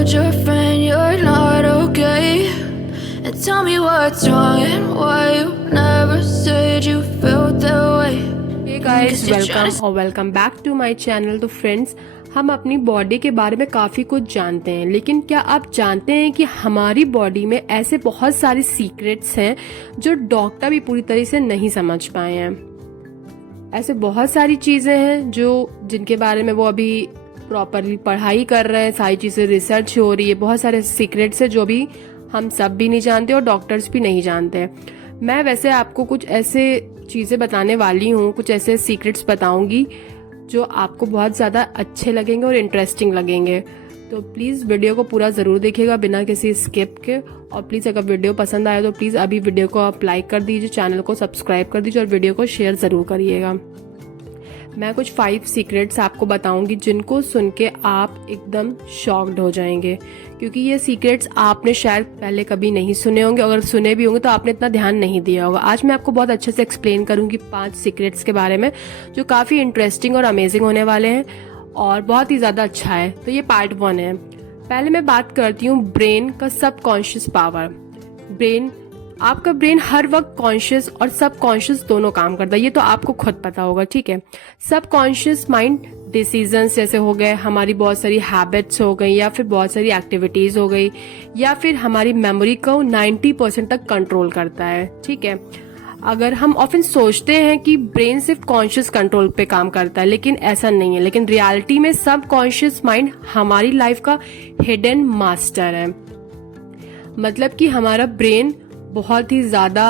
told your friend you're not okay, and tell me what's wrong and why you never said you felt that way. Hey guys, welcome और welcome back to my channel. तो friends, हम अपनी body के बारे में काफ़ी कुछ जानते हैं, लेकिन क्या आप जानते हैं कि हमारी बॉडी में ऐसे बहुत सारे सीक्रेट्स हैं जो डॉक्टर भी पूरी तरह से नहीं समझ पाए हैं। ऐसे बहुत सारी चीज़ें हैं जिनके बारे में वो अभी प्रॉपरली पढ़ाई कर रहे हैं, सारी चीज़ें रिसर्च हो रही है। बहुत सारे सीक्रेट्स हैं जो भी हम सब भी नहीं जानते और डॉक्टर्स भी नहीं जानते। मैं वैसे आपको कुछ ऐसे चीज़ें बताने वाली हूँ, कुछ ऐसे सीक्रेट्स बताऊंगी जो आपको बहुत ज़्यादा अच्छे लगेंगे और इंटरेस्टिंग लगेंगे। तो प्लीज़ वीडियो को पूरा ज़रूर देखिएगा बिना किसी स्किप के। और प्लीज़ अगर वीडियो पसंद आए तो प्लीज़ अभी वीडियो को आप लाइक कर दीजिए, चैनल को सब्सक्राइब कर दीजिए और वीडियो को शेयर ज़रूर करिएगा। मैं कुछ 5 सीक्रेट्स आपको बताऊंगी जिनको सुन के आप एकदम शॉक्ड हो जाएंगे, क्योंकि ये सीक्रेट्स आपने शायद पहले कभी नहीं सुने होंगे। अगर सुने भी होंगे तो आपने इतना ध्यान नहीं दिया होगा। आज मैं आपको बहुत अच्छे से एक्सप्लेन करूंगी 5 सीक्रेट्स के बारे में जो काफ़ी इंटरेस्टिंग और अमेजिंग होने वाले हैं और बहुत ही ज़्यादा अच्छा है। तो ये पार्ट 1 है। पहले मैं बात करती हूँ ब्रेन का सबकॉन्शियस पावर। आपका ब्रेन हर वक्त कॉन्शियस और सबकॉन्शियस दोनों काम करता है, ये तो आपको खुद पता होगा, ठीक है। सबकॉन्शियस माइंड डिसीजंस जैसे हो गए, हमारी बहुत सारी हैबिट्स हो गई, या फिर बहुत सारी एक्टिविटीज हो गई, या फिर हमारी मेमोरी को 90% तक कंट्रोल करता है, ठीक है। अगर हम ऑफन सोचते हैं कि ब्रेन सिर्फ कॉन्शियस कंट्रोल पे काम करता है, लेकिन ऐसा नहीं है। लेकिन रियलिटी में सबकॉन्शियस माइंड हमारी लाइफ का हिडन मास्टर है। मतलब कि हमारा ब्रेन बहुत ही ज़्यादा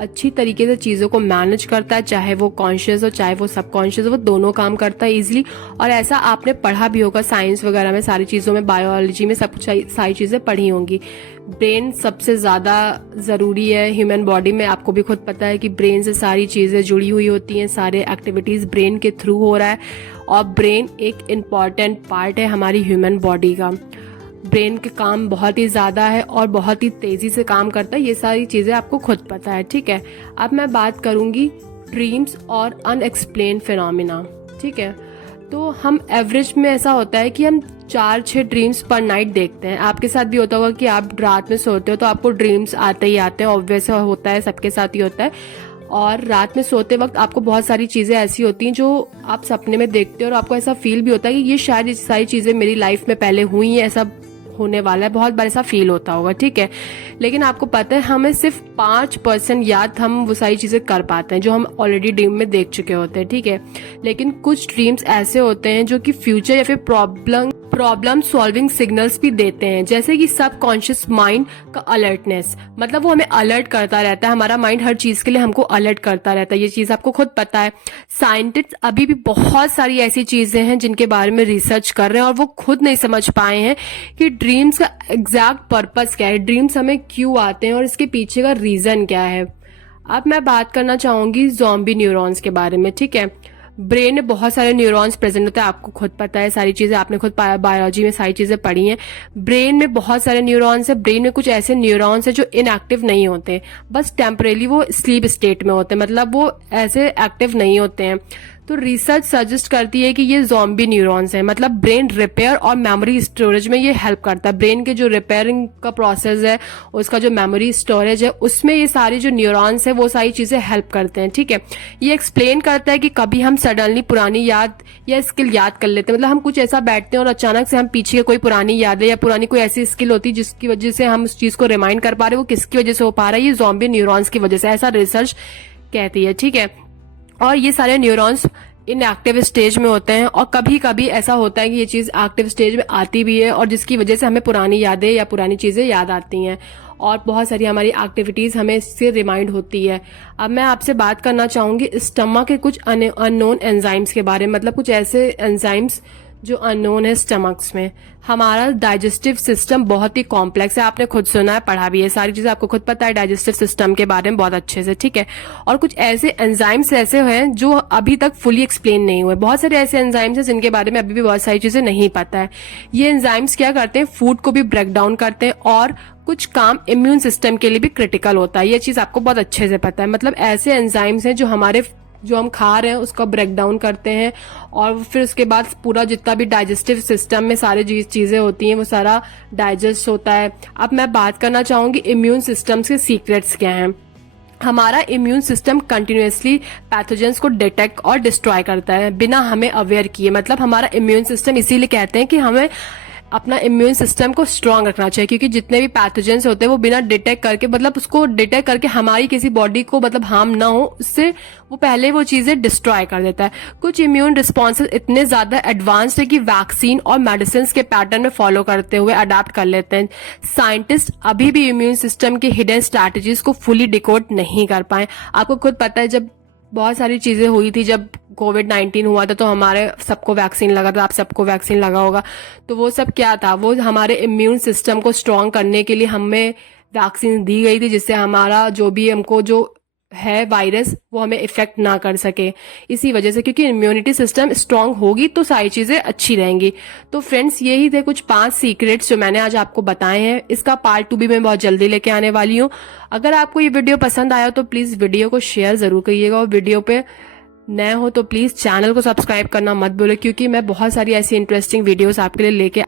अच्छी तरीके से चीज़ों को मैनेज करता है, चाहे वो कॉन्शियस हो चाहे वो सबकॉन्शियस हो, वो दोनों काम करता है इजीली। और ऐसा आपने पढ़ा भी होगा साइंस वगैरह में, सारी चीज़ों में, बायोलॉजी में, सब कुछ सारी चीज़ें पढ़ी होंगी। ब्रेन सबसे ज़्यादा ज़रूरी है ह्यूमन बॉडी में। आपको भी खुद पता है कि ब्रेन से सारी चीज़ें जुड़ी हुई होती हैं, सारे एक्टिविटीज़ ब्रेन के थ्रू हो रहा है। और ब्रेन एक इम्पॉर्टेंट पार्ट है हमारी ह्यूमन बॉडी का। ब्रेन के काम बहुत ही ज़्यादा है और बहुत ही तेज़ी से काम करता है, ये सारी चीज़ें आपको खुद पता है, ठीक है। अब मैं बात करूँगी ड्रीम्स और अनएक्सप्लेन फिनोमिना, ठीक है। तो हम एवरेज में ऐसा होता है कि हम 4-6 ड्रीम्स पर नाइट देखते हैं। आपके साथ भी होता होगा कि आप रात में सोते हो तो आपको ड्रीम्स आते ही आते हैं, ऑब्वियस होता है, सबके साथ ही होता है। और रात में सोते वक्त आपको बहुत सारी चीज़ें ऐसी होती हैं जो आप सपने में देखते हो और आपको ऐसा फील भी होता है कि ये शायद ये सारी चीज़ें मेरी लाइफ में पहले हुई हैं, ऐसा होने वाला है। बहुत बार ऐसा फील होता होगा, ठीक है। लेकिन आपको पता है हमें सिर्फ 5% याद हम वो सारी चीज़ें कर पाते हैं जो हम ऑलरेडी ड्रीम में देख चुके होते हैं, ठीक है। लेकिन कुछ ड्रीम्स ऐसे होते हैं जो कि फ्यूचर या फिर प्रॉब्लम सॉल्विंग सिग्नल्स भी देते हैं, जैसे कि सबकॉन्शियस माइंड का अलर्टनेस। मतलब वो हमें अलर्ट करता रहता है, हमारा माइंड हर चीज के लिए हमको अलर्ट करता रहता है, ये चीज आपको खुद पता है। साइंटिस्ट अभी भी बहुत सारी ऐसी चीजें हैं जिनके बारे में रिसर्च कर रहे हैं और वो खुद नहीं समझ पाए हैं कि ड्रीम्स का एग्जैक्ट पर्पस क्या है, ड्रीम्स हमें क्यों आते हैं और इसके पीछे का रीजन क्या है। अब मैं बात करना चाहूंगी ज़ॉम्बी न्यूरॉन्स के बारे में, ठीक है। ब्रेन में बहुत सारे न्यूरॉन्स प्रेजेंट होते हैं, आपको खुद पता है, सारी चीजें आपने खुद बायोलॉजी में सारी चीजें पढ़ी हैं। ब्रेन में बहुत सारे न्यूरॉन्स है। ब्रेन में कुछ ऐसे न्यूरॉन्स है जो इनएक्टिव नहीं होते, बस टेम्परेली वो स्लीप स्टेट में होते हैं, मतलब वो ऐसे एक्टिव नहीं होते हैं। तो रिसर्च सजेस्ट करती है कि ये ज़ॉम्बी न्यूरॉन्स हैं। मतलब ब्रेन रिपेयर और मेमोरी स्टोरेज में ये हेल्प करता है। ब्रेन के जो रिपेयरिंग का प्रोसेस है, उसका जो मेमोरी स्टोरेज है, उसमें ये सारी जो न्यूरॉन्स है वो सारी चीजें हेल्प करते हैं, ठीक है। ये एक्सप्लेन करता है कि कभी हम सडनली पुरानी याद या स्किल याद कर लेते हैं। मतलब हम कुछ ऐसा बैठते हैं और अचानक से हम पीछे कोई पुरानी याद है या पुरानी कोई ऐसी स्किल होती है जिसकी वजह से हम उस चीज को रिमाइंड कर पा रहे हैं, वो किसकी वजह से हो पा रहा है, ये ज़ॉम्बी न्यूरॉन्स की वजह से, ऐसा रिसर्च कहती है, ठीक है। और ये सारे न्यूरॉन्स इनएक्टिव स्टेज में होते हैं और कभी कभी ऐसा होता है कि ये चीज एक्टिव स्टेज में आती भी है और जिसकी वजह से हमें पुरानी यादें या पुरानी चीजें याद आती हैं और बहुत सारी हमारी एक्टिविटीज हमें इससे रिमाइंड होती है। अब मैं आपसे बात करना चाहूंगी स्टमक के कुछ अननोन एंजाइम्स के बारे में। मतलब कुछ ऐसे एंजाइम्स जो अननोन है स्टमक्स में। हमारा डाइजेस्टिव सिस्टम बहुत ही कॉम्प्लेक्स है, आपने खुद सुना है, पढ़ा भी है, सारी चीजें आपको खुद पता है डाइजेस्टिव सिस्टम के बारे में बहुत अच्छे से, ठीक है। और कुछ ऐसे एंजाइम्स ऐसे हैं जो अभी तक फुली एक्सप्लेन नहीं हुए। बहुत सारे ऐसे एंजाइम्स हैं जिनके बारे में अभी भी बहुत सारी चीजें नहीं पता है। ये एंजाइम्स क्या करते हैं, फूड को भी ब्रेक डाउन करते हैं और कुछ काम इम्यून सिस्टम के लिए भी क्रिटिकल होता है। ये चीज आपको बहुत अच्छे से पता है। मतलब ऐसे एंजाइम्स हैं जो हमारे जो हम खा रहे हैं उसका ब्रेक डाउन करते हैं, और फिर उसके बाद पूरा जितना भी डाइजेस्टिव सिस्टम में सारी चीज़ें होती हैं वो सारा डाइजेस्ट होता है। अब मैं बात करना चाहूँगी इम्यून सिस्टम के सीक्रेट्स क्या हैं। हमारा इम्यून सिस्टम कंटिन्यूसली पैथोजेंस को डिटेक्ट और डिस्ट्रॉय करता है बिना हमें अवेयर किए। मतलब हमारा इम्यून सिस्टम, इसीलिए कहते हैं कि हमें अपना इम्यून सिस्टम को स्ट्रांग रखना चाहिए, क्योंकि जितने भी पैथोजेंस होते हैं वो बिना डिटेक्ट करके, मतलब उसको डिटेक्ट करके हमारी किसी बॉडी को मतलब हार्म ना हो उससे वो पहले वो चीजें डिस्ट्रॉय कर देता है। कुछ इम्यून रिस्पॉन्सेज इतने ज्यादा एडवांस्ड है कि वैक्सीन और मेडिसिन के पैटर्न में फॉलो करते हुए अडेप्ट कर लेते हैं। साइंटिस्ट अभी भी इम्यून सिस्टम की हिडन स्ट्रैटेजीज को फुली डिकोड नहीं कर पाए। आपको खुद पता है जब बहुत सारी चीजें हुई थी, जब कोविड-19 हुआ था तो हमारे सबको वैक्सीन लगा था, आप सबको वैक्सीन लगा होगा, तो वो सब क्या था, वो हमारे इम्यून सिस्टम को स्ट्रांग करने के लिए हमें वैक्सीन दी गई थी, जिससे हमारा जो भी हमको जो है वायरस वो हमें इफेक्ट ना कर सके। इसी वजह से, क्योंकि इम्यूनिटी सिस्टम स्ट्रांग होगी तो सारी चीजें अच्छी रहेंगी। तो फ्रेंड्स यही थे कुछ 5 सीक्रेट्स जो मैंने आज आपको बताए हैं। इसका पार्ट 2 भी मैं बहुत जल्दी लेके आने वाली हूँ। अगर आपको ये वीडियो पसंद आया तो प्लीज वीडियो को शेयर जरूर करिएगा, और वीडियो पे नए हो तो प्लीज चैनल को सब्सक्राइब करना मत भूलो, क्योंकि मैं बहुत सारी ऐसी इंटरेस्टिंग वीडियोस आपके लिए लेके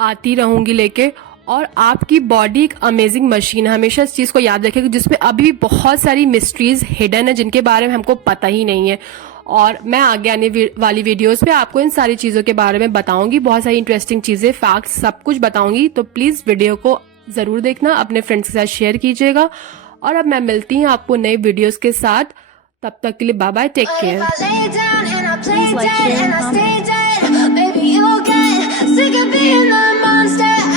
आती रहूंगी लेके। और आपकी बॉडी एक अमेजिंग मशीन है, हमेशा इस चीज को याद रखिएगा, जिसमें अभी भी बहुत सारी मिस्ट्रीज हिडन है जिनके बारे में हमको पता ही नहीं है। और मैं आगे आने वाली वीडियोस पे आपको इन सारी चीजों के बारे में बताऊंगी, बहुत सारी इंटरेस्टिंग चीजें, फैक्ट्स, सब कुछ बताऊंगी। तो प्लीज वीडियो को जरूर देखना, अपने फ्रेंड्स के साथ शेयर कीजिएगा। और अब मैं मिलती हूँ आपको नई वीडियोस के साथ, तब तक के लिए bye bye, take care. Baby, you'll get sick of being the monster